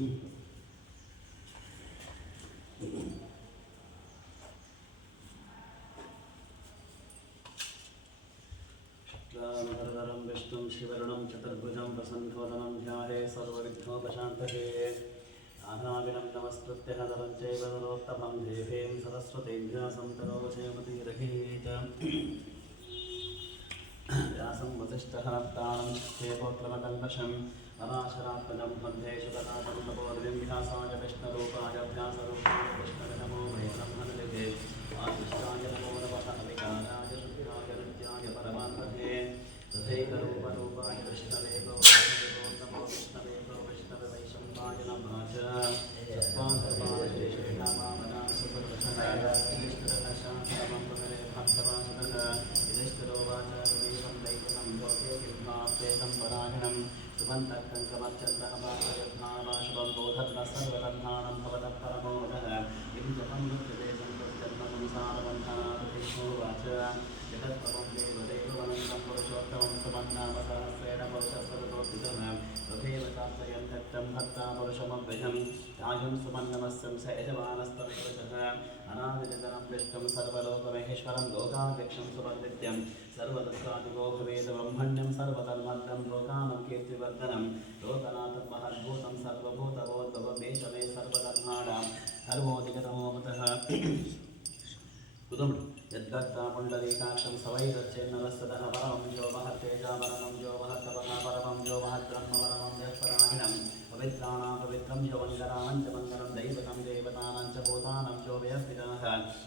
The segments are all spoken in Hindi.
शुक्लांबरधरं विष्णुं शिववर्णं चतुर्भुजं प्रसन्नवदनं ध्याये सर्वविघ्नोपशान्तये नानाविधं नमस्कृत्य नरं चैव नरोत्तमं देवीं सरस्वतीं व्यासं ततो जयमतीरहीत व्यासं वसिष्ठः नप्तानं क्षेपोत्रमकल्मषं पराशरात्मजं वन्दे शुकनाथं तपोर्विं व्यासाय विष्णुरूपाय व्यासरूपाय कृष्णाय नमो वै ब्रह्मनिधे आशिष्टाय नमो नमः विकाराय शुद्धाय नित्याय परमात्मने तथैकरूपरूपाय कृष्णवे नमो विष्णवे वैष्णवे वैशम्पाय नमः च सत्त्वान्तर्पाय श्रीश्रीरामावनां सुप्रदर्शनाय कृष्णदशान्तमं प्रभवे भक्तवासुदः युधिष्ठिरोवाच विवेकं दैवतं लोके किल्माप्तेकं परायणं सुबन्धकङ्कमच्चन्द्रः वासयद्भावाशुभं बोधत्तः सर्वतन्धानं भवतः परमोदः किं जपं वृत्तते संसारबन्धनादिशोवाच जगत्परं देवदेववनं पुरुषोत्तमं सुमन्नामसहस्रेण पुरुषस्वरूपितः तथैव चात्रयं त्यक्तं भक्ता पुरुषमव्ययं राजं सुमन्नमस्यं स यजमानस्तमेव अनादिनिधनं विष्णुं सर्वलोकमहेश्वरं लोकाध्यक्षं सुवन्दित्यं सर्वदुःखादिगो भवेद ब्रह्मण्यं सर्वतन्मन्नं लोकानं कीर्तिवर्धनं लोकनाथं महद्भूतं सर्वभूतभोद्भवमेशमे सर्वधर्माणां धर्मोऽधिगतमोमतः कुदुं यद्गत्ता पुण्डरीकाक्षं सवैरच्चेन्नरस्ततः परमं जो महत्तेजा परमं जो महत्तपः परमं जो महद्ब्रह्म परमं यत्परायणं पवित्राणां पवित्रं जो मङ्गलां च मङ्गलं दैवतं देवतानां च भूतानां जो व्यस्तितः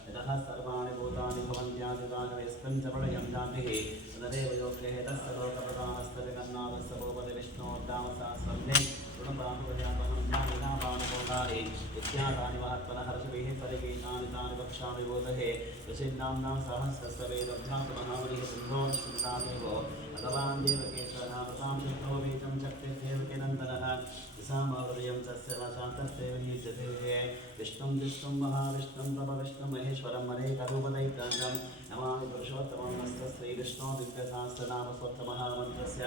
यतः सर्वाणि भूतानि भवन्त्यादिदानवेस्मिन् च प्रलयं जातिः तदेव योग्यः तस्य लोकप्रधानस्तविगन्नाथस्य भूपति विष्णोर्दामसहस्रन्ने गुणपरामुपजापहं ज्ञानिनापानुबोधारे इत्यादानि महत्त्वनः हर्षभिः परिगीतानि तानि वक्ष्यामि बोधहे ऋषिन्नाम्नां सहस्रस्ववेदभ्यासमहाबलिः सिन्धो स्मृतादेवो भगवान् देवकेश्वरनामतां शुद्धो बीजं शक्तिर्देवकिनन्दनः विसामहृदयं तस्य वशान्तस्यैव नीयते विष्णुं विष्णुं महाविष्णुं प्रभविष्णुं महेश्वरं मनेकरूपदैकान्तं नमामि पुरुषोत्तमं नमस्तः श्रीविष्णो दिव्यसहस्रनामस्तोत्रमहामन्त्रस्य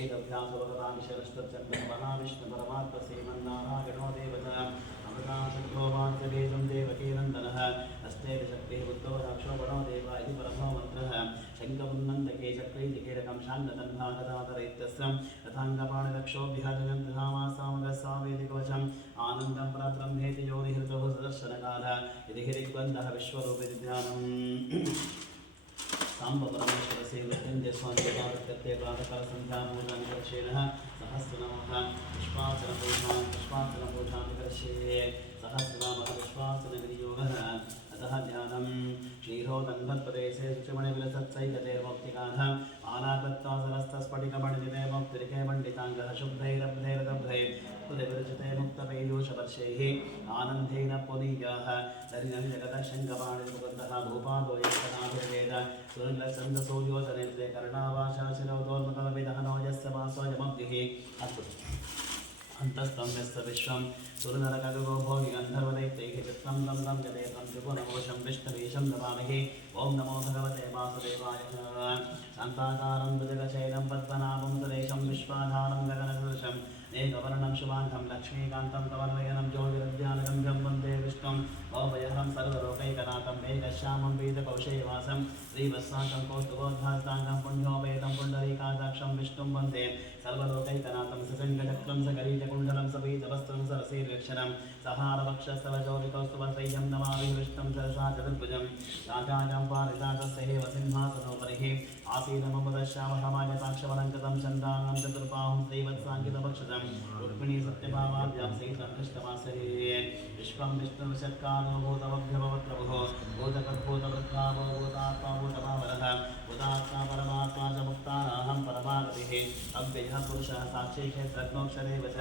एतभ्यासो भगवान् शरस्तचन्द्रः महाविष्णुपरमात्मा श्रीमन्नारायणो देवता अमृताशक्तो वाक्यवेदं देवकीनन्दनः अस्ते शक्तिः बुद्धो राक्षो गणो देव इति परमो मन्त्रः शङ्खमुन्नन्दके चक्रीतिकीरकं शाङ्गतन्भागदातरैत्यस्रं रथाङ्गपाणिरक्षोभ्यहजन्तधामासामगस्वामेतिकवचम् आनन्दं परब्रह्मेति योनिहृतौ सुदर्शनकालः इति हिरिग्बन्धः विश्वरूपिध्यानम् सांब परमेश्वरस्य मृत्युञ्जयस्वामिदेवावृत्ते प्रातःकालसन्ध्यापूजानिकर्षेणः सहस्रनामः पुष्पार्चनपूजानिकर्षे सहस्रनामः पुष्पार्चनविनियोगः अतः ध्यानं क्षीरोदन्भत्प्रदेशे शुचिमणिविलसत्सैकतेर्मौक्तिकाः आलाकृत्वा सरस्तस्फटिकमणिदिने मौक्तिरिके पण्डिताङ्गः शुभ्रैरब्धैरदभ्रैः कुलविरचिते मुक्तपैयूषवर्षैः आनन्देन पुनीयाः दरिजगतः शङ्खपाणिर्मुकुन्दः भूपादो एकनाभिर्वेद सुरङ्गचन्द्रसूर्योचनेत्रे कर्णावाशाशिरौदोन्मकलविदहनो यस्य वासोऽयमब्धिः अन्तस्तं यस्य विश्वं सुरनरकगो भोगि गन्धर्वदैत्यैः चित्रं गन्धं जलेतं त्रिपुरमोषं विष्णुवेशं नमामि ॐ नमो भगवते वासुदेवाय शान्ताकारं भुजगशैलं पद्मनाभं सुरेशं विश्वाधारं गगनसदृशं एकवर्णं शुभाङ्गं लक्ष्मीकान्तं कवर्णयनं ज्योतिरध्यानगम्यं वन्दे विष्णुं भवभयहरं सर्वलोकैकनाथं मेघश्यामं पीतकौशेयवासं श्रीवत्साङ्गं कौस्तुभोद्भासाङ्गं पुण्योपेतं पुण्डरीकाक्षं विष्णुं वन्दे सर्वलोकैकनाथं सशङ्खचक्रं सकरीचकुण्डलं सपीतवस्त्रं सरसीर्यक्षरं सहारवक्षस्तवचौरिकौस्तुभसह्यं नमामि विष्णुं सरसा चतुर्भुजं राजायां पारिजातस्य हेव सिंहासनोपरिः आसीनमपदश्यामहमायताक्षवलङ्कृतं चन्द्राणां चतुर्बाहुं श्रीवत्साङ्कितभक्षजं रुक्मिणी सत्यभामाभ्यां सहितं कृष्णवासरे विश्वं विष्णुविषत्कारो भूतमभ्यभवत्प्रभुः भूतकद्भूतवृद्धावो भूतात्मा भूतभावरः भूतात्मा परमात्मा च मुक्तानाहं परमागतिः अव्ययः पुरुषः साक्षी क्षेत्रज्ञोऽक्षरेव च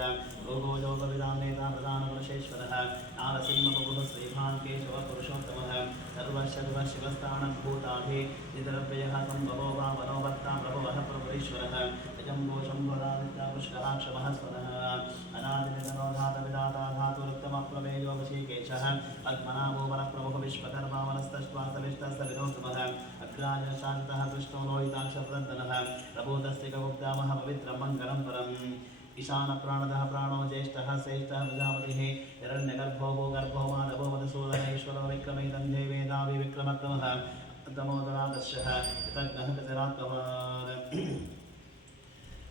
योगो योगविदां नेता प्रधानपुरुषेश्वरः नारसिंहबहुः श्रीभान् केशवः पुरुषोत्तमः सर्वशिवस्थानं भूताभिः नितरव्ययः सम्भवो वा मनोभक्ता प्रभवः प्रभुरीश्वरः यजम्बो शम्भरादित्या पुष्कराक्षमः स्वरः अनादिनिधनोधातविदाता धातुरुत्तमप्रमेयो वशीकेशः पद्मनाभो वरप्रभुः विश्वकर्मा वनस्तश्वासविष्टस्य विनोत्तमः अग्राय शान्तः कृष्णो लोहिताक्षप्रदन्दनः प्रबोधस्त्रिकगुप्तामः पवित्रं मङ्गलं परम् ईशानप्राणदः प्राणो ज्येष्ठः श्रेष्ठः प्रजापतिः हिरण्यगर्भो गर्भो माधवो मधुसूदनेश्वरो विक्रमेदन्धे वेदावि विक्रमक्रमः तमोदरादर्शः कृतज्ञः कृतरात्मवान्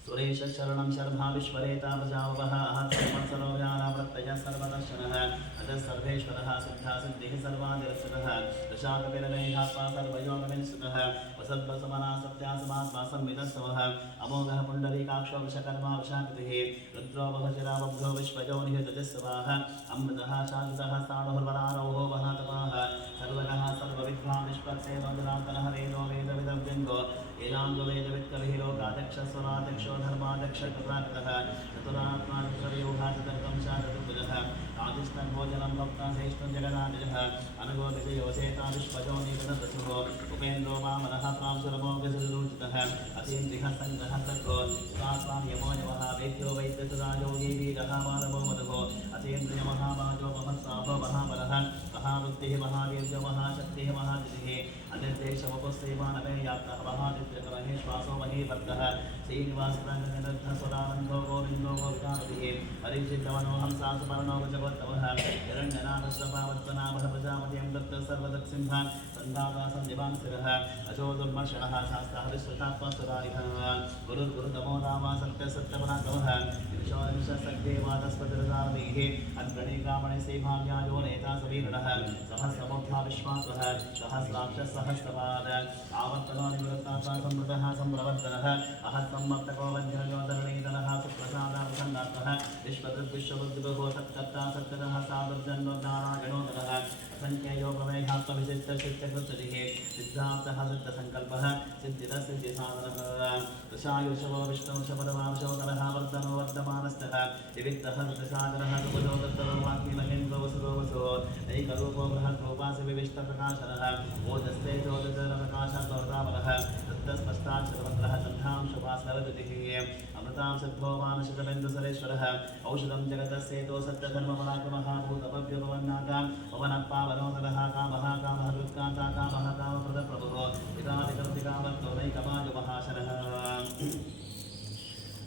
सुरेश शरणं शर्मा विश्वरेता प्रजावः सहत्सरो व्यानावृत्तयः सर्वदर्शनः अतः सर्वेश्वरः सिद्धा सिद्धिः सर्वादिरक्षतः दशाकपिरमेधात्मा सर्वयोगविंसुतः वसद्वसमना सत्यासमात्मा संविदस्तवः अमोघः पुण्डरीकाक्षो वृषकर्मा वृषाकृतिः रुद्रो बहुचिरावब्धो विश्वजोनिः तजस्वाः अमृतः शान्तः स्थाणुर्वरारोहो वहातपाः सर्वगः सर्वविद्वान् विश्वक्सेवदुरातनः वेदो वेदविदव्यङ्गो वेदाङ्गो वेदवित्कविः लोकाध्यक्षस्वराध्यक्षो धर्माध्यक्षकृताकृतः चतुरात्मा चतुर्व्यूहाचतुर्कं चतुर्भुजः आदिष्टभोजनं भक्ता श्रेष्ठं जगदादिजः अनगो विजयो चेता विश्वजो निगतदसुः उपेन्द्रो वामनः प्रांशुरमोघसुरुचितः अतीन्द्रिः सङ्गः सर्गो स्वात्मा यमो यमः वेद्यो वैद्यसुराजो वीरः मानवो मधुः अतीन्द्रियमहाबाजो महत्साभो महाबलः महाबुद्धिः महावीर्यो महाशक्तिः महादितिः अनिर्देशवपुस्सेवानवे याप्तः महादित्यकमहे श्वासो महीवर्गः श्रीनिवासरङ्गनिरुद्धस्वदानन्दो गोविन्दो गोविदापतिः परीक्षितवनो हंसासुपर्णो भजवत्तमः हिरण्यनामश्रपावर्तनामः प्रजापतिं दत्त सर्वदक्षिंह सन्धाता सन्दिवान् स्थिरः अशो दुर्मर्षणः शास्त्रः विश्वतात्मस्वदारिहः गुरुर्गुरुतमो रामा सत्यसत्यपराक्रमः निमिषसक्देवादस्पतिरसारभिः अग्रणीकामणि श्रीभाव्यायो नेता समीरणः सहस्रमोक्षा विश्वासः सहस्राक्षः सहस्रपाद आवर्तनो निवृत्तात्मा संवृतः संप्रवर्तनः अहस्सम्मर्तको वज्रयोधरणीधरः सुप्रसादाप्रसन्नात्मः विश्वदृग्विश्वबुद्धिभगो सत्कर्ता सत्करः सादुर्जन्मोद्धारायणोदरः असङ्ख्ययो प्रमेहात्मविशिष्टशिष्टकृतजिः सिद्धार्थः सिद्धसङ्कल्पः सिद्धिरः सिद्धिसाधनः दशायुषवो विष्णुशपदमांशोदरः वर्धनो वर्धमानस्तः विविक्तः दशादरः सुभजो दत्तरो वाग्मिमहेन्द्रो वसुरो वसो नैकरूपो बृहद्रूपासि विविष्टप्रकाशनः ओजस्तेजोदरप्रकाशद्वरतापरः दत्तस्पष्टाक्षरमन्त्रः तन्धांशभास्करगतिः अमृतां सिद्धो मानसिकबिन्दुसरेश्वरः औषधं जगतस्येतो सत्यधर्मपराक्रमः भूतभव्योपवन्नाकां पवनपावनोदरः कामः कामः दुर्गान्ता कामः कामप्रदप्रभुः पितादिकर्तिकामत्वनैकमाजुमहाशनः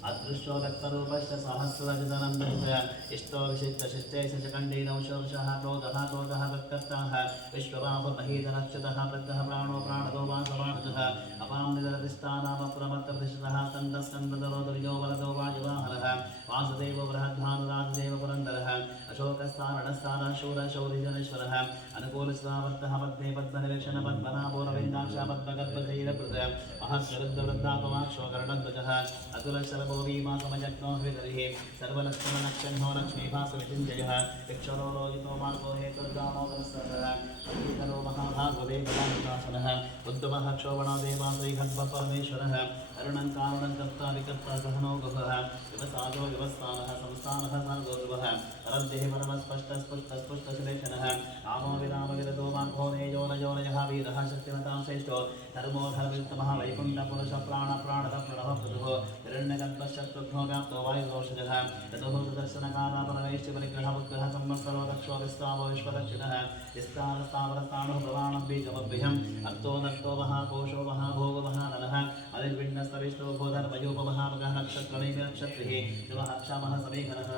अदृष्टो व्यक्तरूपश्च सहस्रजनन्दस्य इष्टो विशिष्टशिष्टेश च कण्डीनौशोषः क्रोधः क्रोधः तत्कर्ताः विश्वबाहुर्महीधनक्षतः प्रत्यः प्राणो प्राणदो वासवाणुजः अपां निरधिष्ठानामप्रमत्तप्रतिष्ठतः स्कन्दस्कन्ददरोदर्यो वरदो वायुवाहनः वासुदेवो बृहद्भानुराजदेव पुरन्दरः अशोकस्थानस्थानः शूरशौरिजनेश्वरः अनुकूलस्वावर्तः पद्मे पद्मनिरीक्षण पद्मनाभोरविन्दाक्ष पद्मगर्भशैलकृत महर्षरुद्रवृद्धापमाक्षो गरुडध्वजः अतुलशरभो भीमा समजग्नो हृदरिः सर्वलक्ष्मणक्षण्णो लक्ष्मीभासविचिञ्जयः विक्षरो लोहितो मार्गो हेतुर्गामो गमस्तरः अतीतरो महाभागवेगदानुशासनः उद्धवः क्षोभणो देवाश्रीहद्भपरमेश्वरः अरुणं कारुणं कर्ता विकर्ता सहनो गुहः युवसाजो युवस्थानः संस्थानः सर्गोर्वः परद्देः परमस्पष्टस्पुष्टस्पुष्टसुलेखनः रामो विरामविरतो मार्गो नेयोनयोनयः वीरः शक्तिमतां श्रेष्ठो धर्मो धर्मयुक्तमः वैकुण्ठपुरुषप्राणप्राणदप्रणः प्रभुः हिरण्यगर्भशत्रुघ्नो व्याप्तो वायुदोषजः ततोः सुदर्शनकालापरवैश्यपरिग्रहमुद्ग्रह संवत्सरो दक्षो विस्तावो विश्वदक्षिणः विस्तारस्तावरस्ताणुः प्रवाणं बीजमभ्यहम् अर्थो नष्टो महाकोशो महाभोगो महानलः अनिर्विण्णस्तविष्टो भूधर्मयोपमहामगः नक्षत्रणैर्नक्षत्रिः शिवः क्षमः समेघनः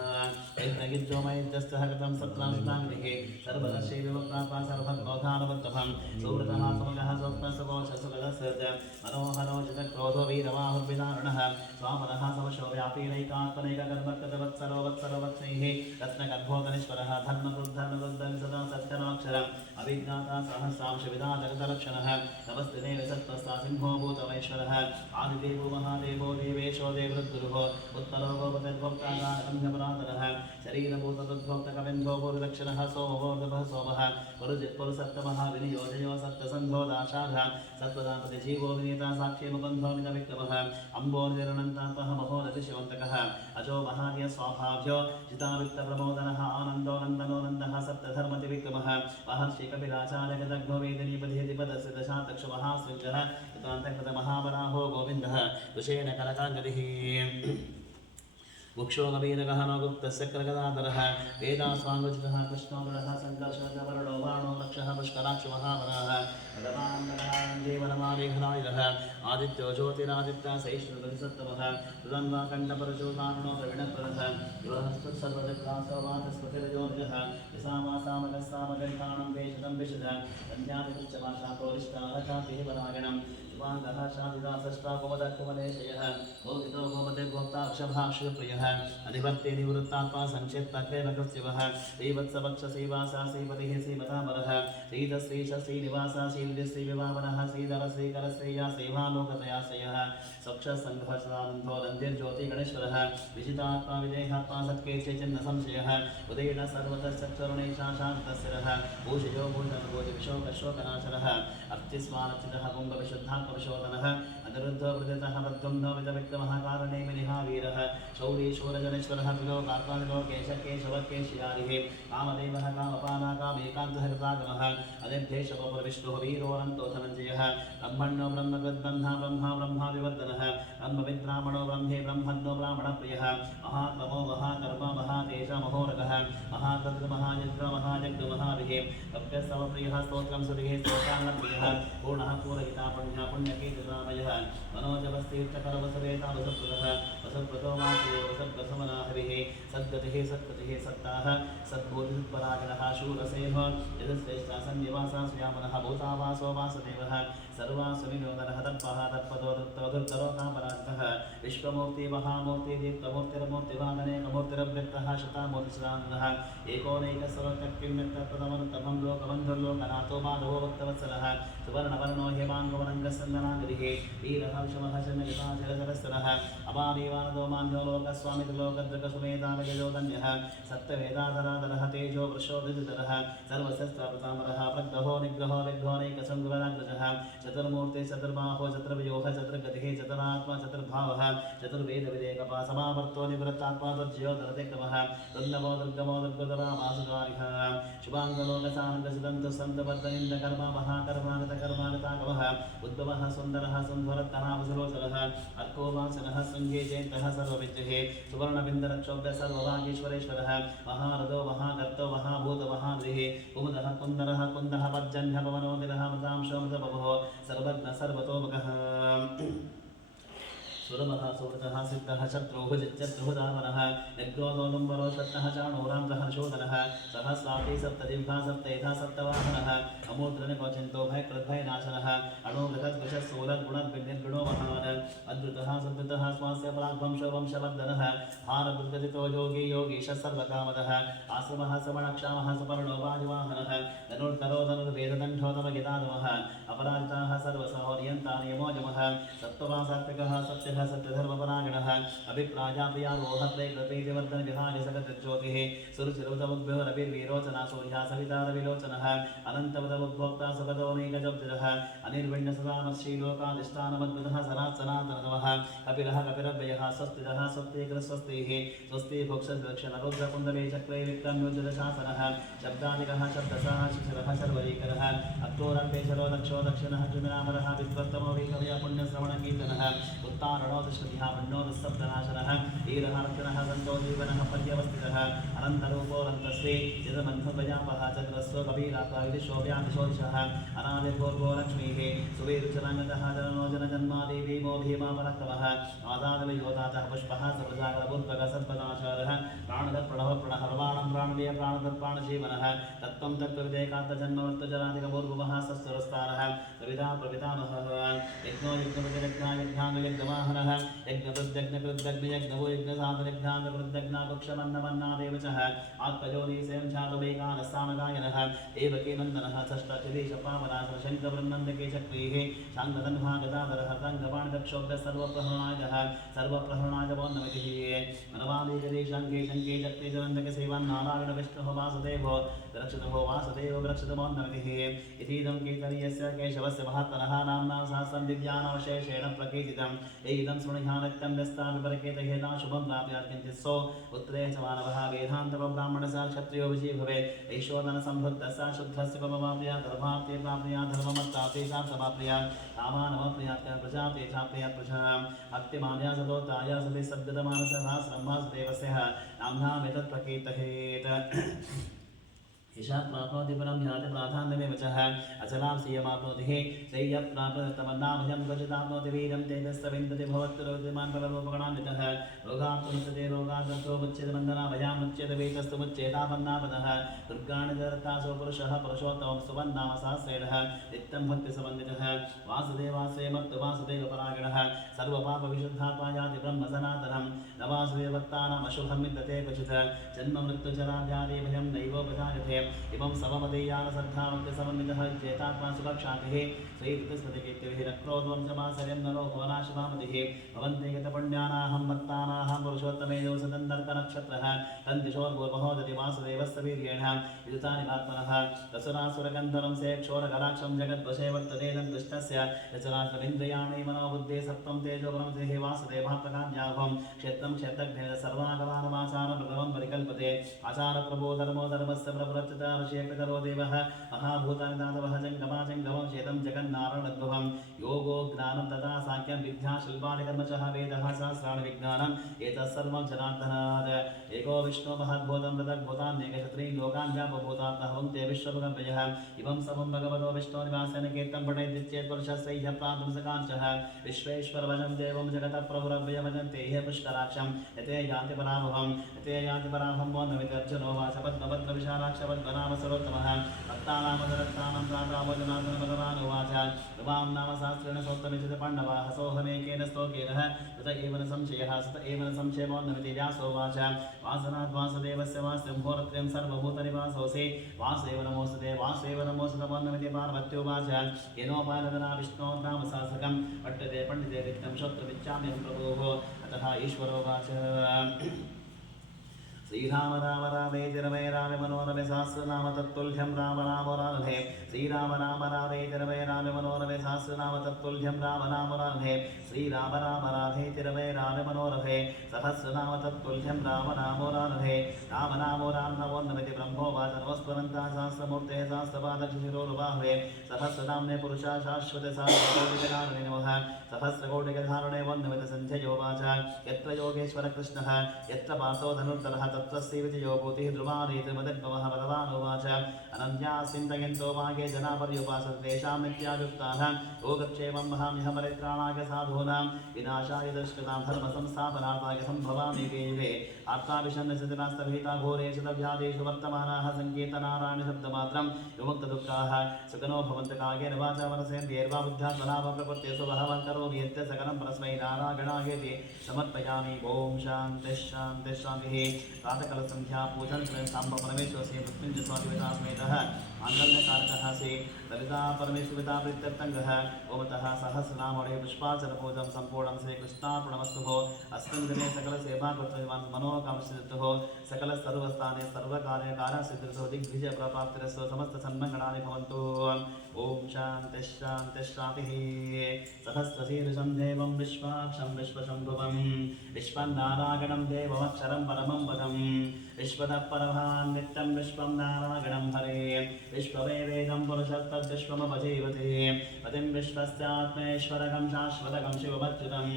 यज्ञगिज्जोमयज्ञस्थः कृतं सत्रांशनाग्निः सर्वदर्शैर्विवक्तात्मा सर्वभद्रोधानुवर्तभं सुवृतः समगः स्वप्नसुकोशसुगदसर्ज मनोहरो चितक्रोधो वीरवाहुर्विदारुणः स्वामनः समशो व्यापीनैकात्मनैककर्मकृतवत्सरो वत्सरो वत्सैः रत्नगर्भोदनेश्वरः धर्मकृद्धर्मकृद्धं सदा सत्यनाक्षरम् अभिज्ञाता सहस्रांश विदा जगतलक्षणः नमस्ते सत्त्वस्ता सिंहो भूतमैश्वरः आदिदेवो महादेवो देवेशो देवृद्गुरुः उत्तरो गोपतिर्भोक्ताकारकम्यपरातरः शरीरभूतदुद्भोक्तकविन्धो भूरिदक्षिणः सोमभोर्गभः सोमः पुरुजित्पुरुसप्तमः विनियोजयो सप्तसन्धो दाशाढ सत्त्वदापतिजीवो विनीता साक्षीमुबन्धो मितविक्रमः अम्बोर्निरनन्तात्मः महोरतिशिवन्तकः अजो महार्य स्वाभाव्यो जितावित्तप्रमोदनः आनन्दो नन्दनो नन्दः सप्तधर्मतिविक्रमः महर्षि कपिलाचार्यगदग्नो वेदनीपधिपदस्य दशादक्षमहासृजः कृतान्तकृतमहावराहो गोविन्दः कुशेन करकाङ्गदिः वृक्षो कबीरकः नो गुप्तस्य करगदाधरः वेदास्वाङ्गचितः कृष्णो मृडः सङ्कर्षः वर्णो बाणो दक्षः पुष्कराक्ष महावरः भगवान्देवनमालेखनायुधः आदित्यो ज्योतिरादित्य सहिष्णुसत्तमः सुदन्वा कण्ठपरशोकारणो प्रवीणपरः सर्वदिक्रासवातस्पतिर्ज्योतिषः यसामासामकस्सामकण्ठानं वेषतं विशद सन्ध्यादिकृच्छमाशातोरिष्टाः चापिः परायणम् शुभाङ्गः शादिदासष्टाकुमदकुमलेशयः गोपितो गोपते गोप्ताक्षभाक्षप्रियः अधिवर्ते निवृत्तात्मा संक्षेप्तक्रेमकृत्युवः श्रीवत्सवक्षसीवासा श्रीपतिः श्रीमतामरः श्रीधश्रीश्रीनिवासा श्रीविधिश्रीविवामनः श्रीधर श्रीकरश्रेया श्रीभालोकतयाश्रयः स्वक्षसङ्घर्षानन्दो नन्दिर्ज्योतिगणेश्वरः विजितात्मा विदेहात्मा सत्केशेचिन्न संशयः उदयेन सर्वतश्चरणेशा शान्तशिरः भूषयो भूषणभोजविशोकशोकनाशनः अर्चिस्मानचितः कुम्भविशुद्धात्मविशोधनः अनिरुद्धो वृदितः मद्गुम्नो विदविक्रमः कारणे विनिहा वीरः शौरी शूरजनेश्वरः त्रिलोकात्मादिलोकेश केशवकेशियारिः कामदेवः कामपाना कामेकान्तः कृतागमः अनिर्देशवपुरविष्णुः वीरोऽनन्तो धनञ्जयः ब्रह्मण्यो ब्रह्मकृद्ब्रह्मा ब्रह्मा ब्रह्माविवर्धनः ब्रह्मविद्ब्राह्मणो ब्रह्मे ब्रह्मज्ञो ब्राह्मणप्रियः महात्मो महाकर्म महातेजमहोरगः महाकर्तृमहायज्ञमहायज्ञमहाभिः कव्यस्तवप्रियः स्तोत्रं सुरिः स्तोत्राङ्गप्रियः पूर्णः पूरयिता पुण्यः पुण्यकीर्तिरामयः मनोजवस्तीर्थकरवसुरेता वसुप्रदः वसुप्रतो वासुदेव वसुप्रसमनाहरिः सद्गतिः सत्पतिः सत्ताः सद्बोधिपरागणः शूरसेनः यदश्रेष्ठः सन्निवासा श्यामनः भूतावासो वासुदेवः सर्वासुविनोदनः तत्पः तत्पदो तत्तरोतापराजतः विश्वमूर्ति महामूर्ति दीप्तमूर्तिरमूर्तिवादनेकमूर्तिरव्यक्तः शतामूर्तिसदानन्दः एकोनैकस्वरत्यक्तिम्यक्तप्रथमनुत्तमं लोकबन्धुर्लोकनाथो माधवो भक्तवत्सलः सुवर्णवर्णो हेमाङ्गवरङ्गसन्दनाङ्गरिः वीरः शमः शनयताचलचरस्तरः अपारीवानदो मान्यो लोकस्वामितुलोकदृकसुमेधानयजोदन्यः सप्तवेदाधराधरः तेजो वृषोदितरः सर्वशस्त्रप्रतामरः प्रग्रहो निग्रहो विग्रहोनैकसङ्गुरनाग्रजः चतुर्मूर्ति चतुर्बाहो चतुर्व्यूह चतुर्गतिः चतुरात्मा चतुर्भावः चतुर्वेदविदेकपासमावर्तो निवृत्तात्मा तज्ज्योतिरतिक्रमः दुर्लभो दुर्गमो दुर्गतरामासुगारिः शुभाङ्गलोकसानन्दसिदन्तु सन्तवर्धनिन्दकर्मा महाकर्मागतकर्मागतागमः उद्भवः सुन्दरः सुन्धरत्तनावसरोचरः अर्कोवासनः शृङ्गे जयन्तः सर्वविद्यः सुवर्णबिन्दरक्षोभ्य सर्वभागीश्वरेश्वरः महारथो महाकर्तो महाभूत महाद्रिः कुमुदः कुन्दरः कुन्दः पर्जन्यः पवनोदिनः मृतांशो मृतबभो सर्वज्ञ सर्वतोमुखः सुरमः सुहृतः सिद्धः शत्रुः चिच्चत्रुदामनः निग्रोदोलुम्बरो शक्तः चाणूरान्तः शोधनः सहस्रापि सप्तजिह्वा सप्तैधा सप्तवाहनः अमूर्धनिकोचिन्तो भयकृद्भयनाशनः अणुगतद्विषत्सूरगुणद्विर्गुणो महान् अद्भुतः सुद्भुतः स्वास्य प्राग्वंशो वंशवर्धनः भारदुर्गतितो योगी योगीशः सर्वकामदः आश्रमः समणक्षामः सुपर्णो वायुवाहनः धनुर्धरो धनुर्वेददण्डोतमगितादमः अपराजिताः सर्वसहो नियन्ता नियमोजमः सत्त्ववासात्विकः सत्यः सत्यधर्मपरायणः अभिप्राया प्रियारोह प्रेकृतेजवर्धन विहाय सकतज्योतिः सुरचिरुतमुद्भ्यो रविर्वीरोचना सूर्या सविता रविलोचनः अनन्तवदमुद्भोक्ता सुगतोनैकजब्जः अनिर्विण्य सदानश्रीलोकाधिष्ठानमद्भुतः सनात् सनातनतमः कपिलः कपिरव्ययः स्वस्तितः स्वस्तिकृस्वस्तिः स्वस्ति भोक्षदक्षिणरुद्रकुण्डले चक्रे विक्रम्योज्जलशासनः शब्दादिकः शब्दसः शिशिरः शर्वरीकरः अक्रोरल्पेशरो दक्षो दक्षिणः कृमिनामरः विश्वस्तमो वैकवय पुण्यश्रवणकीर्तनः उत्तारणो दृष्टिः मण्णो दुःसप्तनाशनः ईरहर्षणः सन्तो जीवनः पर्यवस्थितः अनन्तरूपोऽनन्तश्री यदमन्धुभयापः चन्द्रस्व कबीरात्मा विदिशोऽव्यादिशोदिशः अनादिर्भोर्गो लक्ष्मीः सुवीरुचरङ्गतः जननो जनजन्मादि भीमो भीमापरक्तमः आदादवियोदातः पुष्पः सप्रजागरभूर्भगः सत्पदाचारः प्राणदप्रणव प्रणः प्रमाणं प्राणवीय प्राणदर्पाणजीवनः तत्त्वं तत्त्वविदेकान्तजन्मवर्तजराधिकभूर्भुवः सस्वरस्तारः सविता प्रवितामहः यज्ञो यज्ञपतियज्ञायज्ञाङ्गयज्ञवाहनः यज्ञकृद्यज्ञकृद्यज्ञयज्ञवो यज्ञसाधनज्ञानकृद्यज्ञाकुक्षमन्नमन्नादेव च आत्मजोनिसें ध्यातमेकानस्सामगायनः एवकेनन्दनः षष्ठचिदीशपावनासः शङ्खवृन्नन्दके चक्रीः शाङ्गतन्भागदाधरः रङ्गपाणिदक्षोभ्यः सर्वप्रहरणायः सर्वप्रहरणायवोन्नमितिः मनवालीगरे शङ्खे शङ्खे चक्रे चरन्दके सेवान्नारायण विष्णुः वासुदेवो रक्षितो वासुदेवो रक्षितमोन्नमितिः इतीदं केतरीयस्य केशवस्य महात्मनः नाम्नां सहस्रं दिव्यानावशेषेण प्रकीर्तितम् एदं शृणुयात् नित्यं व्यस्ता विपरकेतहेता शुभं प्राप्यात् किञ्चित् सो पुत्रे च मानवः वेदान्तको ब्राह्मणसा क्षत्रियो विजयी भवेत् ऐशोधनसम्भुद्धः शुद्धस्य पवमाप्रिया गर्भाप्ते प्राप्नुयात् धर्ममत्प्राप्ते समाप्नुयात् कामानमप्नुयात् प्रजाप्ते चाप्नुयात् प्रजां भक्तिमान्या सदोत्ताया सति सद्गतमानसः श्रम्भासदेवस्य नाम्नामेतत् प्रकीर्तयेत् ईशा प्राप्नोति परं ध्याति प्राधान्यमेव च अचलां श्रियमाप्नोति श्रेयप्राप्तमन्नामयं क्वचिदाप्नोति वीरं तेजस्विन्दति भवत्तरोतिमान् परलोपगणान्वितः रोगाप्तमुच्यते रोगादर्थो मुच्यते बन्धनाभयामुच्यते वेतस्तुमुच्येतापन्नापदः दुर्गाणिदरतासो पुरुषः पुरुषोत्तमं सुवन्नाम सहस्रेणः नित्यं भक्तिसमन्वितः वासुदेवासे मत्तुवासुदेवपरायणः सर्वपापविशुद्धात्मा याति ब्रह्मसनातनं न वासुदेवत्तानाम् अशुभं विद्यते क्वचित् जन्ममृत्युजराव्याधि भयं नैवोपजायते इमं सममदीयानसद्धावक्तिसमन्वितः चेतात्मा सुखक्षातिः श्रीकृतिस्मृतिकीर्तिभिः नक्रोद्वं च मासर्यं नरो भुवनाशुभामतिः भवन्ते गतपुण्यानाहं भक्तानाहं पुरुषोत्तमे योसदन्तर्कनक्षत्रः तन्दिशोर्गोर्महोदति वासुदेवस्य वीर्येण विदुतानि महात्मनः तसुरासुरगन्धर्वं सेक्षोरकराक्षं जगद्वशे वर्तते तद्दुष्टस्य यचराचरमिन्द्रियाणि मनोबुद्धे सत्त्वं तेजोबलं देः वासुदेवात्मकान्याभं क्षेत्रं क्षेत्रज्ञेन सर्वागमानमाचारं प्रथमं परिकल्पते आचारप्रभो धर्मो धर्मस्य प्रवृत्तता ऋषिपितरो देवः महाभूतानि दातवः जङ्गमाजङ्गमं चेतं जगन्नारायणोद्भवं योगो ज्ञानं तथा साङ्ख्यं विद्या शिल्पानि कर्मचः वेदः सहस्राणि विज्ञानम् एतत् सर्वं जनार्दनात् एको विष्णु महद्भूतं पृथग्भूतान्येकशत्री लोकान् व्यापभूतात्महं ते विश्वभगव्ययः इमं समं भगवतो विष्णोनिवासेन कीर्तं पठेदित्येत् पुरुषस्य ह्यः प्रान्तं सकाञ्चः विश्वेश्वरवजं देवं जगतः प्रभुरव्यय भजन्ते ह्य पुष्कराक्षं यते यान्ति पराभवं यते यान्ति पराभवं वो नमितर्जुनो वाच पद्मपद्मविशालाक्षपद्मनाम सरोत्तमः भक्तानामदरक्तानां प्रातावजनाथन भगवान् उवाच रुवां नाम शास्त्रेण सोत्तमिचित पाण्डवाः सोऽहमेकेन स्तोकेन तत एव न संशयः सत एव न संशयमोन्नमिति व्यासोवाच वासनात् वासुदेवस्य वास्यं होरत्र्यं सर्वभूतनिवासोऽसि वासुदेव नमोऽस्तुते मोन्नमिति पार्वत्योवाच येनोपालदना विष्णोः नाम शासकं पठ्यते पण्डिते नित्यं श्रोत्रमिच्छाम्यहं प्रभोः अतः ईश्वरोवाच श्रीराम राम रामेति रमे रामे मनोरमे सहस्रनाम तत्तुल्यं राम नाम राधे श्रीराम राम रामेति रमे रामे मनोरमे सहस्रनाम तत्तुल्यं राम नाम राधे श्रीराम राम राधेति रमे रामे मनोरमे सहस्रनाम तत्तुल्यं राम नाम राधे राम नाम नमोन्नमिति ब्रह्मोवाच नमस्वरन्ताः सहस्रमूर्तेः सहस्रपादशिशिरोरुबाहवे सहस्रनाम्ने पुरुषा शाश्वते सहस्रकोटिकारुणे नमः सहस्रकोटिकधारुणे वन्नमिति सञ्जयोवाच यत्र योगेश्वर कृष्णः यत्र पार्थो धनुर्धरः तत्त्वस्य विजयो भूतिः ध्रुवानीतिर्मदग्भवः भगवानुवाच अनन्यास्चिन्तयन्तो मागे जना पर्युपासते तेषां नित्यायुक्तानां योगक्षेमं वहाम्यहमरित्राणाय साधूनां विनाशाय दुष्कृतां धर्मसंस्थापनार्थाय सम्भवामि युगे आत्माभिषन्नचितनास्तभीता घोरेषु व्याधेषु वर्तमानाः सङ्कीर्तनारायण शब्दमात्रं विमुक्तदुःखाः सुखनो भवन्तः कायेन वाचा मनसेन्द्रियैर्वा बुद्ध्यात्मना वा प्रकृत्या स्वभावं करोमि यत् सकलं परस्मै नारायणायेति समर्पयामि ॐ शान्तिः शान्तिः शान्तिः प्रातःकालसन्ध्या पूजन सांब परमेश्वर से मृत्युंजय स्वादिवेदा समेतः मांगल्यकारकः से ललिता परमेश्वरिता प्रीत्यर्थंगः ओमतः सहस्रनामणे पुष्पार्चन पूजन संपूर्णं श्री कृष्णार्पणमस्तु अस्मिन् दिने सकल सेवा कृतवान् मनोकामसिद्धो सकल सर्वस्थाने सर्वकार्य कार्यसिद्धिर्भो दिग्विजय प्राप्तिरस्तु समस्त सन्मङ्गलानि भवन्तु ॐ शान्तिः शान्तिः शान्तिः सहस्रशीर्षं देवं विश्वाक्षं विश्वशम्भुवं विश्वनारायणं देवमक्षरं परमं पदम् विश्वतः परमान् नित्यं विश्वं नारायणं हरे विश्ववेवेदं पुरुषस्तद्विश्वमपजीवते पतिं विश्वस्यात्मेश्वरकं शाश्वतकं शिवमच्युतं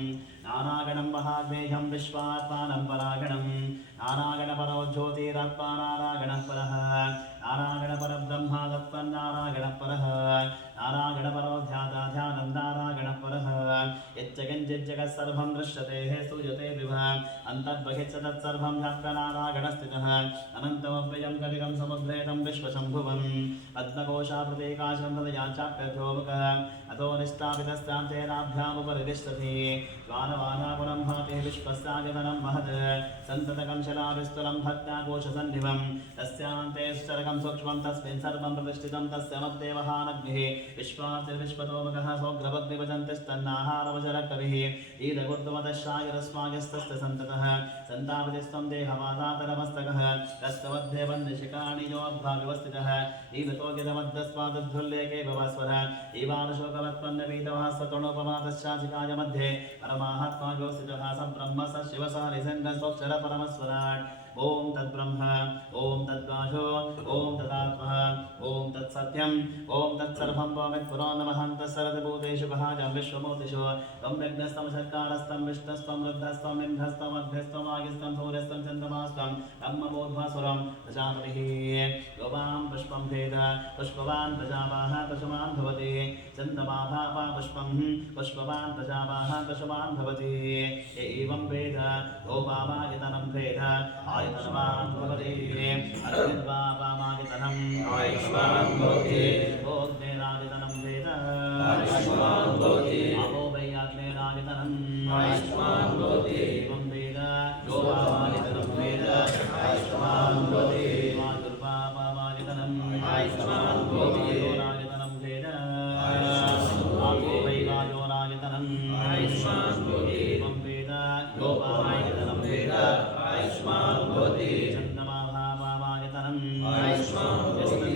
नारायणं महाग्नेयं विश्वात्मानं परागणं नारायणपरो ज्योतिरात्मा नारायणः परः नारायणपरब्रह्मा तत्त्वन्नारायणः परः नारायणपरो ध्याता ध्यानं नारायणः परः यच्च किञ्चिज्जगत् सर्वं दृश्यते स्तूयते विभा अन्तर्बहिश्च तत्सर्वं व्याप्य नारायणस्थितः अनन्तमव्ययं कलिकं समुद्रेतं विश्वशम्भुवं पद्मकोशाप्रतीकाशं हृदया चाप्यधोमुखः अतो निष्ठापितस्तान्तेनाभ्यामुपरितिष्ठति ज्वानवानापुरं भाति विश्वस्यायतनं महत् सन्ततकं शिलाविस्तुलं भक्त्याकोशसन्निभं तस्यान्ते सुचरकं सूक्ष्मं तस्मिन् सर्वं प्रतिष्ठितं तस्य मद्देवहानग्निः विश्वार्थिर्विश्वतोमुखः सौग्रभग्निभजन्तिस्तन्नाहारवचरकविः ईदगुर्दमदशागिरस्मागिस्तस्य सन्ततः सन्तापतिस्त्वं देहवादातरमस्तकः कस्तमध्ये वन्यशिकाणि योद्भाव्यवस्थितः ईदतोगिदमद्दस्वादुद्धुल्लेके भवस्वः ईवानुशोकवत्पन्नवीतवः सतुणोपमातश्चासिकाय मध्ये परमात्मा योस्थितः सम्ब्रह्म स शिवः निसङ्गस्वक्षर परमस्वराट् ओम तद्ब्रह्म ओम तद्वाशो ओम तदात्मः ओम तत्सत्यम् ओम तत्सर्वं वामित्पुरो नमः तत्सर्वभूतेषु भाजं विश्वमूर्तिषु त्वं विघ्नस्तं शर्कारस्तं विष्णुस्त्वं रुद्रस्त्वं इन्द्रस्त्वं अग्निस्त्वं वायुस्त्वं सूर्यस्त्वं चन्द्रमास्त्वं ब्रह्मबोध्वासुरं प्रजापतिः योवां पुष्पं भेद पुष्पवान् प्रजावाः पशुमान् भवति चन्द्रमाभावा पुष्पं पुष्पवान् प्रजावाः पशुमान् भवति एवं वेद गोपावायतनं भेद आयुष्मान् भवति अर्घ्यवापामायतनम् आयुष्मान् भवति भोग्नेरायतनं वेद आयुष्मान् भवति आपो वैयाग्नेरायतनम् आयुष्मान् भवति एवं वेद योपामायतनं वेद आयुष्मान् भवति मातुर्वापामायतनम् आयुष्मान् भवति योरायतनं वेद आपो वैवायोरायतनम् आयुष्मान् भवति एवं वेद योपामायतनं वेद आयुष्मान् भवति चन्द्रमाभावायतनम् आयुष्मान् भवति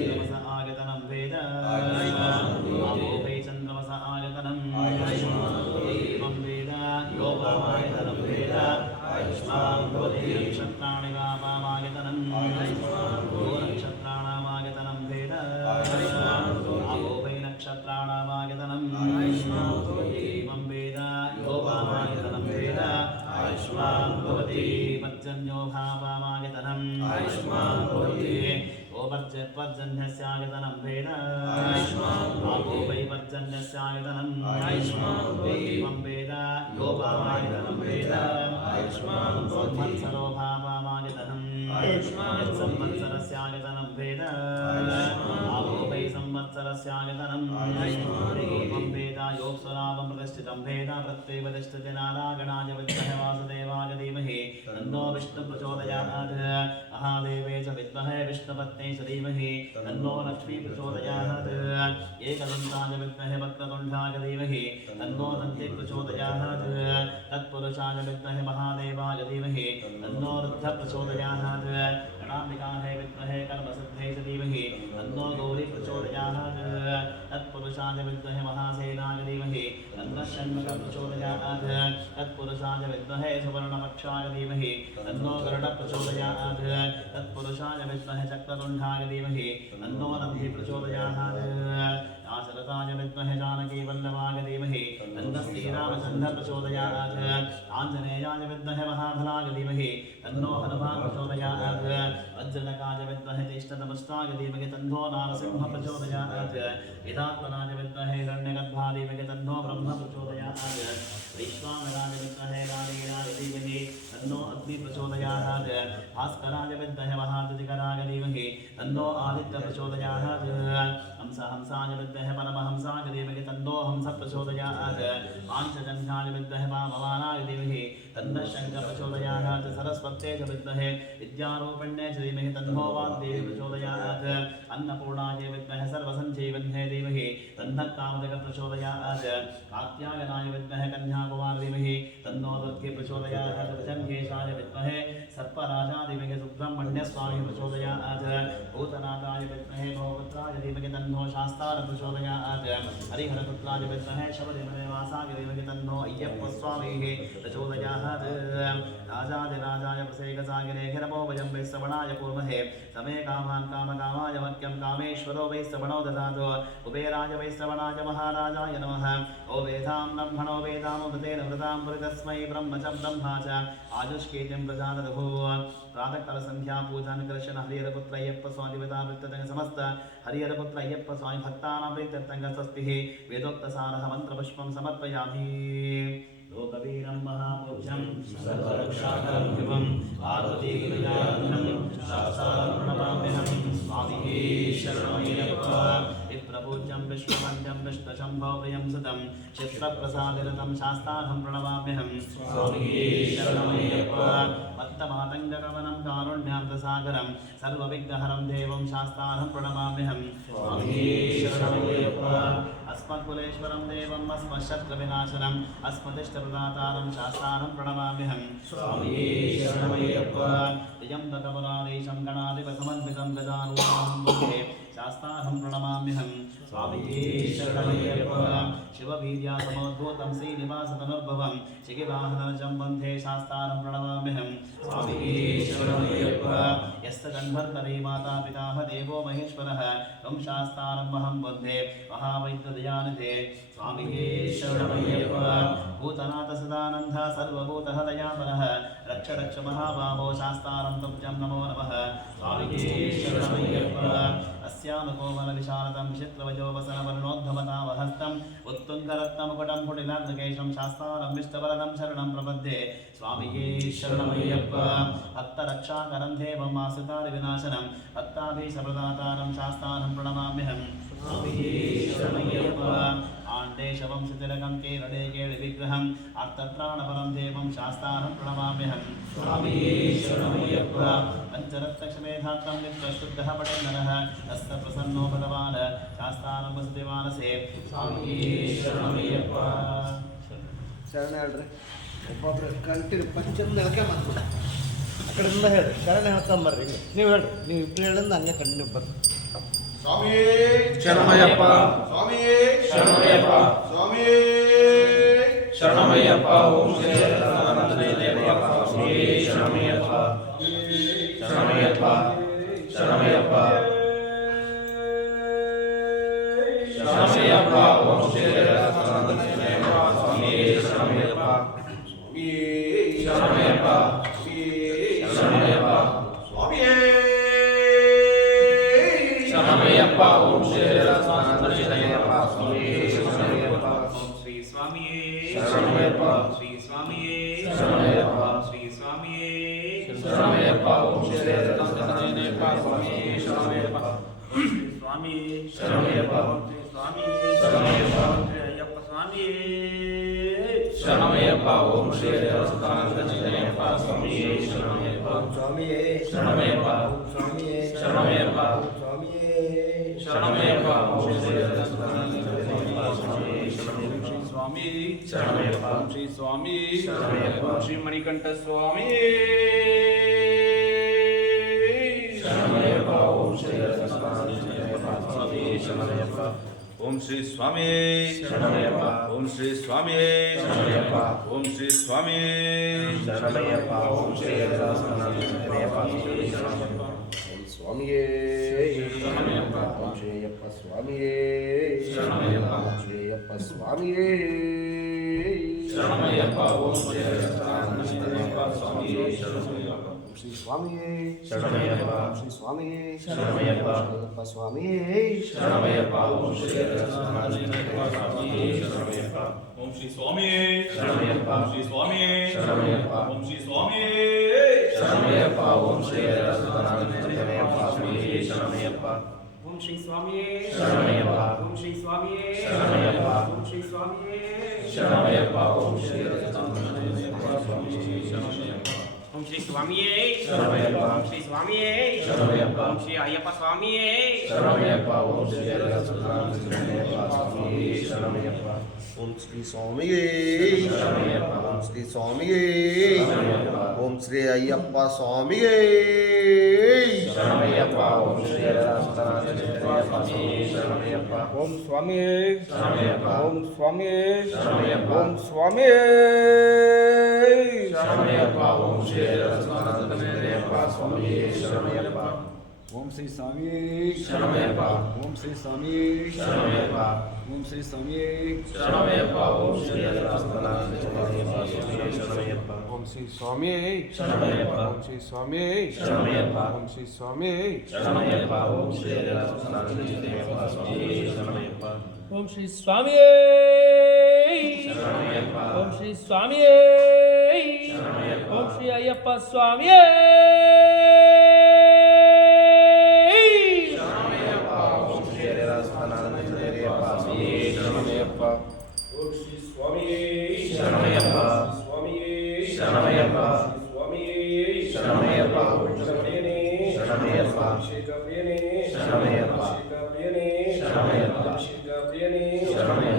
आयतनं वेद आयुष्मान् भवति वै चन्द्रमस आयतनम् आयुष्मान् भवति एवं वेद योपामायतनं वेद आयुष्मान् भवति नक्षत्राणि वापामायतनम् आयुष्मान् भवति नक्षत्राणामायतनं वेद आयुष्मान् भवति वै नक्षत्राणामायतनम् आयुष्मान् भवति एवं वेद योपामायतनं वेद आयुष्मान् भवति पर्जन्यो भावामायतनम् आयुष्मान् भवति पर्जन्यस्यायतनं वेद आयुष्मान् भवति वै पर्जन्यस्यायतनम् आयुष्मान् भवति एवं वेद योपामायतनं वेद आयुष्मान् भवति संवत्सरो भावामायतनम् आयुष्मान् संवत्सरस्यायतनं वेद आयुष्मान् वै संवत्सरस्यायतनम् आयुष्मान् एवं वेद योऽप्सरावं प्रतिष्ठितं वेद प्रत्येवतिष्ठति नारायणाय विद्महे वासुदेवाय धीमहि तन्नो विष्णुः प्रचोदयात् महादेवे च विद्महे विष्णुपत्न्यै च धीमहि तन्नो लक्ष्मी प्रचोदयात् एकदन्ताय विद्महे वक्रतुण्डाय धीमहि तन्नो दन्ती प्रचोदयात् तत्पुरुषाय विद्महे महादेवाय धीमहि तन्नो रुद्रः प्रचोदयात् गणाम्बिकायै विद्महे कर्मसिद्ध्यै च धीमहि तन्नो गौरी प्रचोदयात् तत्पुरुषाय विद्महे महासेनाय धीमहि तन्नः षण्मुखः प्रचोदयात् तत्पुरुषाय विद्महे सुवर्णपक्षाय धीमहि तन्नो गरुडः प्रचोदयात् तत्पुरुषाय विद्महे चक्रतुण्डाय धीमहि तन्नो नन्दी प्रचोदयात् आशरथाय विद्महे जानकीवल्लभाय धीमहि तन्नः श्रीरामचन्द्रः प्रचोदयात् आञ्जनेयाय विद्महे महाबलाय धीमहि तन्नो हनुमान् प्रचोदयात् वज्रनकाय विद्महे ज्येष्ठतमस्ताय धीमहि तन्नो नारसिंहः प्रचोदयात् वेदात्मनाय विद्महे हिरण्यगर्भाय धीमहि तन्नो ब्रह्म प्रचोदयात् वैश्वानराय विद्महे नारायणाय धीमहि तन्नो अग्नि प्रचोदयात् भास्कराय विद्महे महाद्युतिकराय धीमहि तन्नो आदित्य प्रचोदयात् हंसाय विद्महे परमहंसाय धीमहि तन्नो हंस प्रचोदयात् पाञ्चजन्याय विद्महे वामवानाय धीमहि तन्नः शङ्खः प्रचोदयात् सरस्वत्यै च विद्महे विद्यारूपिण्यै च धीमहि तन्नो वाग्देवी प्रचोदयात् अन्नपूर्णायै विद्महे सर्वसञ्जीवन्यै धीमहि तन्नः कामदकः प्रचोदयात् कात्यायनाय विद्महे कन्याकुमारी धीमहि तन्नो दुर्गे प्रचोदयात् भुजङ्गेशाय विद्महे सर्पराजाय धीमहि सुब्रह्मण्यस्वामी प्रचोदयात् भूतनाथाय विद्महे भवपुत्राय धीमहि तन्नो शास्तार प्रचोदयात् हरिहरपुत्राय विद्महे शबरिमलवासाय धीमहि तन्नो अय्यप्पस्वामिः प्रचोदयात् राजाधिराजाय प्रसेकसागिरे हिरवो वयं वै श्रवणाय कुर्महे समे कामान् कामकामाय मह्यं कामेश्वरो वै श्रवणो ददातु कुबेराय वै श्रवणाय महाराजाय नमः ओ वेदां ब्रह्मणो वेदामृतेन वृतां तस्मै ब्रह्म च ब्रह्मा च आजुष्कीर्तिं प्रजादधो प्रातःकालसन्ध्यापूजान् कृष्ण हरिहरपुत्र अय्यप्प स्वामी वेदावृत्ततः समस्त हरिहरपुत्र अय्यप्प स्वामी भक्तानां प्रीत्यर्थं स्वस्तिः वेदोक्तसारः मन्त्रपुष्पं समर्पयामि लोकवीरं महापुरुषं सर्वरक्षाकरं पार्वतीविनायकं शास्त्रान् प्रणमाम्यहं स्वामिः शरणमय्यप्प विप्रपूज्यं विश्ववन्द्यं विष्णुशम्भो प्रियं सुतं चित्रप्रसादिरतं शास्त्राहं प्रणमाम्यहं स्वामिः शरणमय्यप्प भक्तमातङ्गकवनं कारुण्यान्तसागरं सर्वविघ्नहरं देवं शास्त्राहं प्रणमाम्यहं स्वामिः शरणमय्यप्प अस्मत्कुलेश्वरं देवम् अस्मच्छत्रविनाशनम् अस्मदिष्टप्रदातारं शास्तारं प्रणमाम्यहं स्वामी शरणमय्यप्प त्र्यम्बकमुरारीशं गणाधिपसमन्वितं गजारूढं वन्दे शास्तारं प्रणमाम्यहं स्वामी शरणमय्यप्प शिववीर्यासमोद्भूतं श्रीनिवासतनुर्भवं शिखिवाहनरजं वन्दे शास्तारं प्रणमाम्यहं स्वामी शरणमय्यप्प यस्य जन्मर्तरे माता पिता देवो महेश्वरः तं शास्तारमहं वन्दे महावैद्यदयानिधे स्वामी शरणमय्यप्प भूतनाथ सदानन्द सर्वभूतहृदयापरः रक्ष रक्ष महाबाहो शास्तारं तुभ्यं नमो नमः स्वामी शरणमय्यप्प अस्यानुकोमलविशारदं चित्रवयोवसनवर्णोद्धमतावहस्तम् उत्तुङ्गरत्नमुकुटं पुटिलार्धकेशं शास्तारं विष्टवरदं शरणं प्रपद्ये स्वामी शरणमय्यप्प भक्तरक्षाकरं देवम् आश्रितादिविनाशनं भक्ताभीष्टप्रदातारं शास्तारं प्रणमाम्यहं स्वामी शरणमय्यप्प आण्डेशवंशतिलकं केरळे केळिविग्रहम् अर्थत्राणपरं देवं शास्तारं प्रणमाम्यहं स्वामी शरणमय्यप्प पञ्चरत्नक्षमेधात्रं नित्यशुद्धः पठन्नरः तस्य प्रसन्नो भगवान् शास्तारं वसति मानसे स्वामी शरणमय्यप्प ಶರಣ ಹೇಳ್ರಿ ಒಬ್ಬೊಬ್ರು ಕಂಟಿನ್ಯೂ ಪಂಚಮ್ ನೆಲಕ್ಕೆ ಮಾಡ್ಬಿಡ ಆ ಕಡೆಯಿಂದ ಹೇಳ್ರಿ ಶರಣ ಹೇಳ್ಕೊಂಬರ್ರಿ ನೀವು ಹೇಳ್ರಿ ನೀವು ಇಬ್ಬರು ಹೇಳಿಂದ ಹಂಗೆ ಕಂಟಿನ್ಯೂ ಬರ್ರಿ ಸ್ವಾಮಿ ಶರಣಮಯ್ಯಪ್ಪ ಸ್ವಾಮಿ ಶರಣಮಯ್ಯಪ್ಪ ಸ್ವಾಮಿ ಶರಣಮಯ್ಯಪ್ಪ ಓಂ ಶ್ರೀ ಸದಾನಂದನೇಯ ದೇವಯ್ಯಪ್ಪ ಸ್ವಾಮಿ ಶರಣಮಯ್ಯಪ್ಪ ಶರಣಮಯ್ಯಪ್ಪ ಶರಣಮಯ್ಯಪ್ಪ ಶರಣಮಯ್ಯಪ್ಪ ಓಂ ಶ್ರೀ ಸದಾನಂದನೇಯ ದೇವಯ್ಯಪ್ಪ ಸ್ವಾಮಿ ಶರಣಮಯ್ಯಪ್ಪ ಶರಣಮಯ್ಯಪ್ಪ ಶರಣಮಯ್ಯಪ್ಪ ಶರಣಮಯ್ಯಪ್ಪ ಓಂ ಶ್ರೀ ಸದಾನಂದನೇಯ ದೇವಯ್ಯಪ್ಪ ಸ್ವಾಮಿ ಶರಣಮಯ್ಯಪ್ಪ ಶ್ರೀ ಸ್ವಾಮಿಯೇ ಶರಣಮಯ್ಯಪ್ಪ ಶ್ರೀ ಸ್ವಾಮಿಯೇ ಶರಣಮಯ್ಯಪ್ಪ ಶ್ರೀ ಸ್ವಾಮಿಯೇ ಶರಣಮಯ್ಯಪ್ಪ ಓಂ ಶ್ರೀ ಸದಾನಂದನೇಯ ದೇವಯ್ಯಪ್ಪ ಸ್ವಾಮಿ ಶರಣಮಯ್ಯಪ್ಪ ಸ್ವಾಮಿ ಶರಣಮಯ್ಯಪ್ಪ ಸ್ವಾಮಿ ಶರಣಮಯ್ಯಪ್ಪ ಅಯ್ಯಪ್ಪ ಸ್ವಾಮಿ ಶರಣಮಯ್ಯಪ್ಪ ಓಂ ಶ್ರೀ ಸದಾನಂದನೇಯ ದೇವಯ್ಯಪ್ಪ ಸ್ವಾಮಿ ಶರಣಮಯ್ಯಪ್ಪ ಸ್ವಾಮಿಯೇ ಶರಣಮಯ್ಯಪ್ಪ ಸ್ವಾಮಿಯೇ ಶರಣಮಯ್ಯಪ್ಪ ಸ್ವಾಮಿಯೇ ಶರಣಮಯ್ಯಪ್ಪ ಓಂ ಶ್ರೀ ಸದಾನಂದನೇಯ ದೇವಯ್ಯಪ್ಪ ಸ್ವಾಮಿ ಶರಣಮಯ್ಯಪ್ಪ ಸ್ವಾಮಿ ಶರಣಮಯ್ಯಪ್ಪ ಶ್ರೀ ಸ್ವಾಮಿ ಶರಣಮಯ್ಯಪ್ಪ ಶ್ರೀ ಮಣಿಕಂಠ ಸ್ವಾಮಿ ಶರಣಮಯ್ಯಪ್ಪ ಓಂ ಶ್ರೀ ಸದಾನಂದನೇಯ ದೇವಯ್ಯಪ್ಪ ಸ್ವಾಮಿ ಶರಣಮಯ್ಯಪ್ಪ ಓಂ ಶ್ರೀ ಸ್ವಾಮಿ ಶರಣಮಯ್ಯಪ್ಪ ಓಂ ಶ್ರೀ ಸ್ವಾಮಿ ಶರಣಮಯ್ಯಪ್ಪ ಓಂ ಶ್ರೀ ಸ್ವಾಮಿ ಶರಣಮಯ್ಯಪ್ಪ ಓಂ ಶ್ರೀ ಸದಾನಂದನೇಯ ದೇವಯ್ಯಪ್ಪ ಸ್ವಾಮಿ ಶರಣಮಯ್ಯಪ್ಪ ಸ್ವಾಮಿಯೇ ಶರಣಮಯ್ಯಪ್ಪ ಓಂ ಶ್ರೀಯಪ್ಪ ಸ್ವಾಮಿಯೇ ಶರಣಮಯ್ಯಪ್ಪ ಓಂ ಶ್ರೀಯಪ್ಪ ಸ್ವಾಮಿಯೇ ಶರಣಮಯ್ಯಪ್ಪ ಓಂ ಶ್ರೀ ಸದಾನಂದನೇಯ ದೇವಯ್ಯಪ್ಪ ಸ್ವಾಮಿ ಶರಣಮಯ್ಯಪ್ಪ ಶ್ರೀ ಸ್ವಾಮಿಯೇ ಶರಣಮಯ್ಯಪ್ಪ ಶ್ರೀ ಸ್ವಾಮಿಯೇ ಶರಣಮಯ್ಯಪ್ಪ ಶ್ರೀಯಪ್ಪ ಸ್ವಾಮಿಯೇ ಶರಣಮಯ್ಯಪ್ಪ ಓಂ ಶ್ರೀ ಸದಾನಂದನೇಯ ದೇವಯ್ಯಪ್ಪ ಸ್ವಾಮಿ ಶರಣಮಯ್ಯಪ್ಪ ಓಂ ಶ್ರೀ ಸ್ವಾಮಿಯೇ ಶರಣಮಯ್ಯಪ್ಪ ಓಂ ಶ್ರೀ ಸ್ವಾಮಿಯೇ ಶರಣಮಯ್ಯಪ್ಪ ಓಂ ಶ್ರೀ ಸ್ವಾಮಿಯೇ ಶರಣಮಯ್ಯಪ್ಪ ಓಂ ಶ್ರೀ ಸದಾನಂದನೇಯ ದೇವಯ್ಯಪ್ಪ ಸ್ವಾಮಿ ಶರಣಮಯ್ಯಪ್ಪ ಓಂ ಶ್ರೀ ಸ್ವಾಮಿಯೇ ಶರಣಮಯ್ಯಪ್ಪ ಓಂ ಶ್ರೀ ಸ್ವಾಮಿಯೇ ಶರಣಮಯ್ಯಪ್ಪ ಓಂ ಶ್ರೀ ಸ್ವಾಮಿಯೇ ಶರಣಮಯ್ಯಪ್ಪ ಓಂ ಶ್ರೀ ಸದಾನಂದನೇಯ ದೇವಯ್ಯಪ್ಪ ಸ್ವಾಮಿ ಶರಣಮಯ್ಯಪ್ಪ ಓಂ ಶ್ರೀ ಸ್ವಾಮಿಯೇ ಶರಣಮಯ್ಯಪ್ಪ ಓಂ ಶ್ರೀ ಸ್ವಾಮಿಯೇ ಶರಣಮಯ್ಯಪ್ಪ ಓಂ ಶ್ರೀ ಅಯ್ಯಪ್ಪ ಸ್ವಾಮಿಯೇ ಶರಣಮಯ್ಯಪ್ಪ ಓಂ ಶ್ರೀ ಸದಾನಂದನೇಯ ದೇವಯ್ಯಪ್ಪ ಸ್ವಾಮಿ ಶರಣಮಯ್ಯಪ್ಪ ಓಂ ಶ್ರೀ ಸ್ವಾಮಿಯೇ ಶರಣಮಯ್ಯಪ್ಪ ಓಂ ಶ್ರೀ ಸ್ವಾಮಿಯೇ ಶರಣಮಯ್ಯಪ್ಪ ಓಂ ಶ್ರೀ ಅಯ್ಯಪ್ಪ ಸ್ವಾಮಿಯೇ ಶರಣಮಯ್ಯಪ್ಪ ಓಂ ಶ್ರೀ ಸದಾನಂದನೇಯ ದೇವಯ್ಯಪ್ಪ ಸ್ವಾಮಿ ಶರಣಮಯ್ಯಪ್ಪ ಓಂ ಸ್ವಾಮಿಯೇ ಶರಣಮಯ್ಯಪ್ಪ ಓಂ ಸ್ವಾಮಿಯೇ ಶರಣಮಯ್ಯಪ್ಪ ಓಂ ಸ್ವಾಮಿಯೇ ಶರಣಮಯ್ಯಪ್ಪ ಓಂ ಶ್ರೀ ಸದಾನಂದನೇಯ ದೇವಯ್ಯಪ್ಪ ಸ್ವಾಮಿ ಶರಣಮಯ್ಯಪ್ಪ ಓಂ ಶ್ರೀ ಸ್ವಾಮಿಯೇ ಶರಣಮಯ್ಯಪ್ಪ ಓಂ ಶ್ರೀ ಸ್ವಾಮಿಯೇ ಶರಣಮಯ್ಯಪ್ಪ ಓಂ ಶ್ರೀ ಸ್ವಾಮಿಯೇ ಶರಣಮಯ್ಯಪ್ಪ ಓಂ ಶ್ರೀ ಸದಾನಂದನೇಯ ದೇವಯ್ಯಪ್ಪ ಸ್ವಾಮಿ ಶರಣಮಯ್ಯಪ್ಪ ಓಂ ಶ್ರೀ ಸ್ವಾಮಿಯೇ ಶರಣಮಯ್ಯಪ್ಪ ಓಂ ಶ್ರೀ ಸ್ವಾಮಿಯೇ ಶರಣಮಯ್ಯಪ್ಪ ಓಂ ಶ್ರೀ ಸ್ವಾಮಿಯೇ ಶರಣಮಯ್ಯಪ್ಪ ಓಂ ಶ್ರೀ ಸದಾನಂದನೇಯ ದೇವಯ್ಯಪ್ಪ ಸ್ವಾಮಿ ಶರಣಮಯ್ಯಪ್ಪ ಓಂ ಶ್ರೀ ಸ್ವಾಮಿಯೇ ಶರಣಮಯ್ಯಪ್ಪ ಓಂ ಶ್ರೀ ಸ್ವಾಮಿಯೇ ಶರಣಮಯ್ಯಪ್ಪ ಓಂ ಶ್ರೀ ಅಯ್ಯಪ್ಪ ಸ್ವಾಮಿಯೇ ಶರಣಮಯ್ಯಪ್ಪ ಓಂ ಶ್ರೀ ಸದಾನಂದನೇಯ ದೇವಯ್ಯಪ್ಪ ಸ್ವಾಮಿ ಶರಣಮಯ್ಯಪ್ಪ ಓಂ ಶ್ರೀ ಸ್ವಾಮಿಯೇ ಶರಣಮಯ್ಯಪ್ಪ ಸ್ವಾಮಿಯೇ ಶರಣಮಯ್ಯಪ್ಪ ಸ್ವಾಮಿಯೇ ಶರಣಮಯ್ಯಪ್ಪ ಶರಣಮಯ್ಯನೇ ಶರಣಮಯ್ಯಪ್ಪ ಶರಣಮಯ್ಯಪ್ಪ ಶರಣಮಯ್ಯಪ್ಪ ಶರಣಮಯ್ಯಪ್ಪ ಶರಣಮಯ್ಯಪ್ಪ ಶರಣಮಯ್ಯಪ್ಪ ಶರಣಮಯ್ಯಪ್ಪ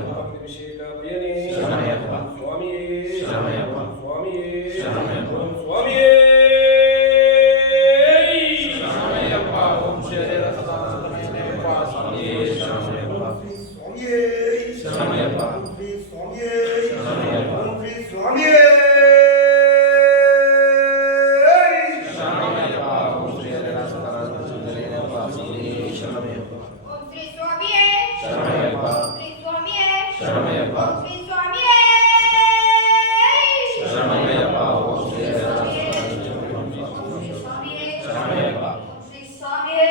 ಶರಣಮಯ್ಯಪ್ಪ. ಓಂ ಶ್ರೀ ಸ್ವಾಮಿಯೇ ಶರಣಮಯ್ಯಪ್ಪ. ಓಂ ಶ್ರೀ ಸ್ವಾಮಿಯೇ ಶರಣಮಯ್ಯಪ್ಪ. ಓಂ ಶ್ರೀ ಹರಿಹರ ಸದಾನಂದ ಸುಂದರೇನಪ್ಪ ಸ್ವಾಮಿಯೇ ಶರಣಮಯ್ಯಪ್ಪ. ಓಂ ಶ್ರೀ ಸ್ವಾಮಿಯೇ ಶರಣಮಯ್ಯಪ್ಪ. ಶ್ರೀ ಸ್ವಾಮಿಯೇ ಶರಣಮಯ್ಯಪ್ಪ. ಶ್ರೀ ಸ್ವಾಮಿಯೇ ಶರಣಮಯ್ಯಪ್ಪ. ಓಂ ಶ್ರೀ ಹರಿಹರ ಸ್ವಾಮಿಯೇ ಶರಣಮಯ್ಯಪ್ಪ. ಶ್ರೀ ಸ್ವಾಮಿಯೇ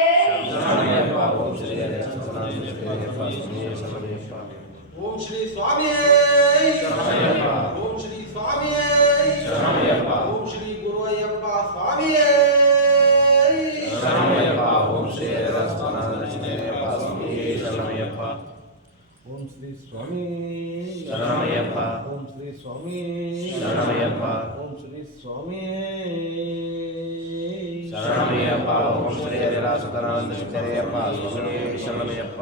ಶರಣಮಯ್ಯಪ್ಪ. ಓಂ ಶ್ರೀ ಹರಿಹರ ಸದಾನಂದ ಸುಂದರೇನಪ್ಪ ಸ್ವಾಮಿಯೇ ಶರಣಮಯ್ಯಪ್ಪ. ಓಂ ಶ್ರೀ ಸ್ವಾಮಿಯೇ ಶರಣಮಯ್ಯಪ್ಪ. ಓಂ ಶ್ರೀ ಸ್ವಾಮಿಯೇ ಶರಣಮಯ್ಯಪ್ಪ. ಓಂ ಶ್ರೀ ಗುರುವಯ್ಯಪ್ಪ ಸ್ವಾಮಿಯೇ ಶರಣಮಯ್ಯಪ್ಪ. ಓಂ ಶ್ರೀ ಹರಿಹರ ಸದಾನಂದ ಸುಂದರೇನಪ್ಪ ಸ್ವಾಮಿಯೇ ಶರಣಮಯ್ಯಪ್ಪ. ಓಂ ಶ್ರೀ ಸ್ವಾಮಿ ಶರಣಮಯ್ಯಪ್ಪ. ಓಂ ಶ್ರೀ ಸ್ವಾಮಿ ಶರಣಮಯ್ಯಪ್ಪ. ಓಂ ಶ್ರೀ ಸ್ವಾಮಿ ಶರಣಮಯ್ಯಪ್ಪ. ಓಂ ಶ್ರೀ ಹರಿಹರ ಸದಾನಂದ ಸುಂದರೇನಪ್ಪ ಸ್ವಾಮಿಯೇ ಶರಣಮಯ್ಯಪ್ಪ.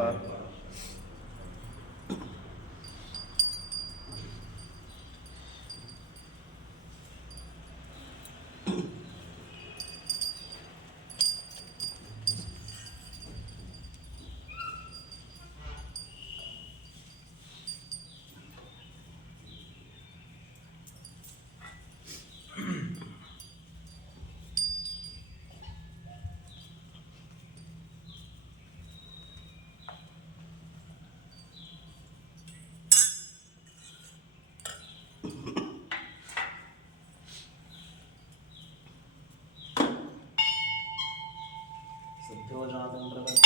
ಸತ್ಯೋಜಾತಂ ಪ್ರಪಂಚ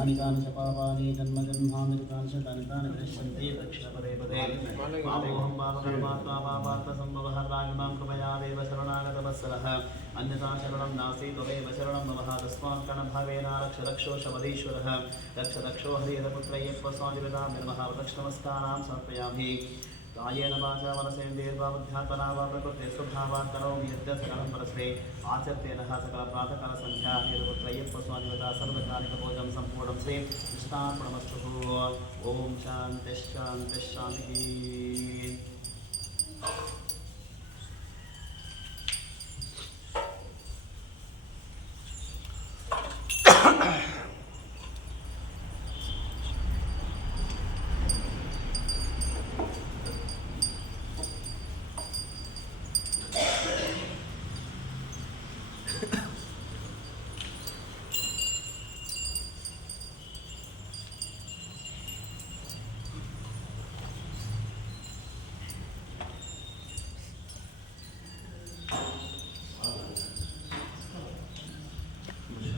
कानि कानि च पापानि जन्म जन्मानि कृतानि च तानि दृश्यन्ते दक्षिणपदे पदे पापोऽहं पापकर्मात्मा पापार्थसम्भवः राजमां कृपया देव शरणागतवत्सलः अन्यथा शरणं नास्ति त्वमेव शरणं मम तस्मात् कणभावेन रक्ष रक्षोषपदीश्वरः रक्ष रक्षो हरिहरपुत्रय्यप्पस्वादिविदां निर्मः दक्षिणमस्कारां समर्पयामि कायेन वाचा मनसेन्द्रियर्वा बुद्ध्यात्मना वा प्रकृते स्वभावात् करोमि यद्यस्करं परस्मै आचर्तेन सकलप्रातकालसन्ध्या हरिहरपुत्रय्यप्पस्वादिविदा सर्वकालिकभोजं सम्पूर्णं श्री कृष्णार्पणमस्तु ॐ शान्तिः शान्तिः शान्तिः